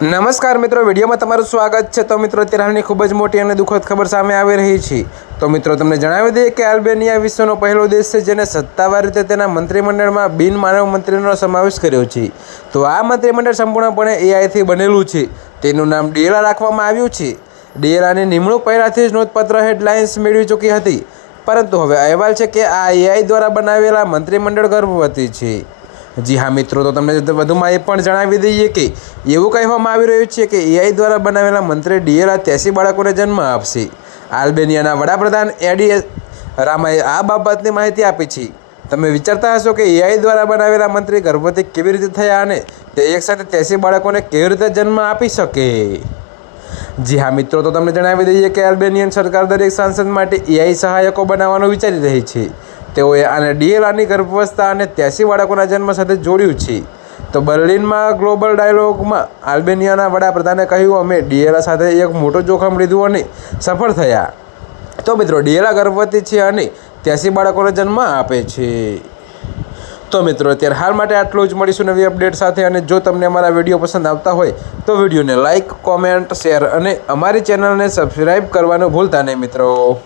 નમસ્કાર મિત્રો, વિડીયોમાં તમારું સ્વાગત છે. તો મિત્રો, અત્યારે ખૂબ જ મોટી અને દુઃખદ ખબર સામે આવી રહી છે. તો મિત્રો, તમને જણાવી દઈએ કે આલ્બેનિયા વિશ્વનો પહેલો દેશ છે જેને સત્તાવાર રીતે તેના મંત્રીમંડળમાં બિન માનવ મંત્રીનો સમાવેશ કર્યો છે. તો આ મંત્રીમંડળ સંપૂર્ણપણે એઆઈથી બનેલું છે. તેનું નામ ડીએલા રાખવામાં આવ્યું છે. ડીએલાની નિમણૂક પહેલાંથી જ નોંધપાત્ર હેડલાઇન્સ મેળવી ચૂકી હતી. પરંતુ હવે અહેવાલ છે કે આ એઆઈ દ્વારા બનાવેલા મંત્રીમંડળ ગર્ભવતી છે. જી હા, મિત્રો, તો તમને વધુમાં એ પણ જણાવી દઈએ કે એવું કહેવામાં આવી રહ્યું છે કે એઆઈ દ્વારા બનાવેલા મંત્રી ડીએલા ત્યાસી બાળકોને જન્મ આપશે. આલ્બેનિયાના વડાપ્રધાન એડી રામાએ આ બાબતની માહિતી આપી છે. તમે વિચારતા હશો કે એઆઈ દ્વારા બનાવેલા મંત્રી ગર્ભવતી કેવી રીતે થયા અને તે એકસાથે ત્યાસી બાળકોને કેવી રીતે જન્મ આપી શકે? જી હા, મિત્રો, તો તમને જણાવી દઈએ કે આલ્બેનિયન સરકાર દરેક સાંસદ માટે એઆઈ સહાયકો બનાવવાનું વિચારી રહી છે. તેઓએ આને ડીએલઆરની ગર્ભાવસ્થા અને ત્યાસી બાળકોના જન્મ સાથે જોડ્યું છે. તો બર્લિનમાં ગ્લોબલ ડાયલોગમાં આલ્બેનિયાના વડાપ્રધાને કહ્યું, અમે ડીએલઆ સાથે એક મોટું જોખમ લીધું અને સફળ થયા. તો મિત્રો, ડીએલઆ ગર્ભવતી છે અને ત્યાસી બાળકોને જન્મ આપે છે. તો મિત્રો, અત્યારે હાલ માટે આટલું જ. મળીશું નવી અપડેટ સાથે અને જો તમને અમારા વીડિયો પસંદ આવતા હોય, તો વિડીયોને લાઇક કોમેન્ટ, શેર અને અમારી ચેનલને સબસ્ક્રાઈબ કરવાનું ભૂલતા નહીં મિત્રો.